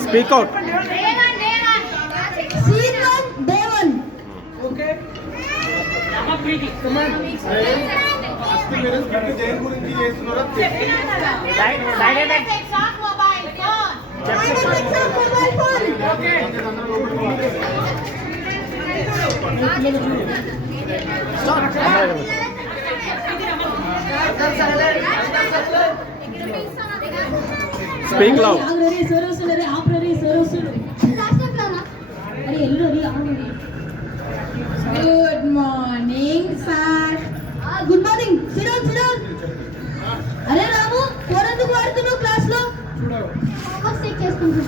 Speak out. Okay. Come on. Speak loud. Good morning, sir. Good morning. Sit down, sit down. అరే రాము ఫోన్ ఎందుకు వాడుతున్నావు క్లాస్ లో? Homework check చేసుకుంటున్నా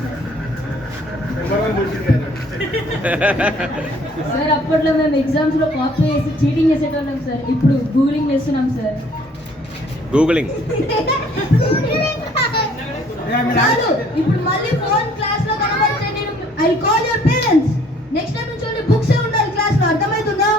సార్. అప్పట్లో మేము ఎగ్జామ్స్ లో కాపీ చేసి చీటింగ్ చేసేటోళ్ళం సార్. ఇప్పుడు గూగులింగ్ చేస్తున్నాం సార్. గూగులింగ్. చాలు. ఇప్పుడు మళ్ళీ ఫోన్ క్లాస్ లో కనబడితే నేను I call your parents. Next time నుంచి ఓన్లీ బుక్స్ ఏ ఉండాలి క్లాస్ లో. అర్థమవుతుందా?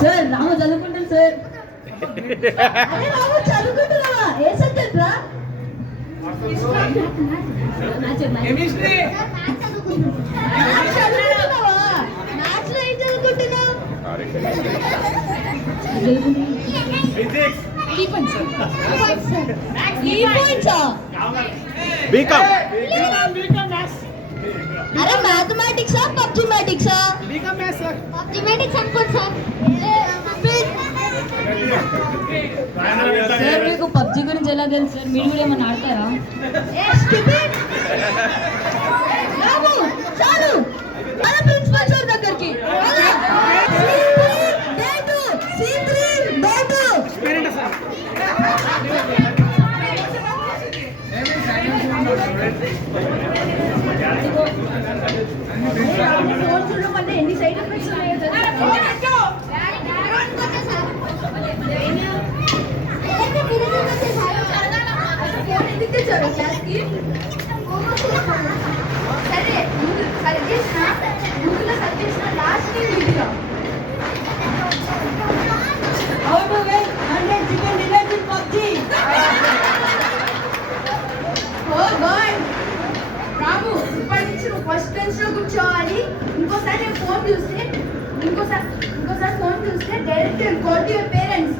సార్ రాము చదువుకుంటాను సార్. రాము చదువుకుంటున్నావా? ఏ సబ్జెక్ట్ రా? అరే మ్యాథమెటిక్సా పబ్జి మ్యాటిక్సా? పబ్జి మ్యాటిక్స్ అనుకోండి సార్. సార్ మీకు పబ్జి గురించి ఎలా తెలుసు సార్? మీరు కూడా ఏమన్నా ఆడతారా? చాలు మన ప్రిన్సిపల్ సార్ దగ్గరికి. చూడమంటే ఎన్ని సైడ్ ఎఫెక్ట్స్ ఉన్నాయో రాము ఇప్పటి నుంచి నువ్వు ఫస్ట్ బెంచ్ లో కూర్చోవాలి. ఇంకోసారి నేను ఫోన్ చూస్తే ఇంకోసారి ఫోన్ చూస్తే direct call to your parents.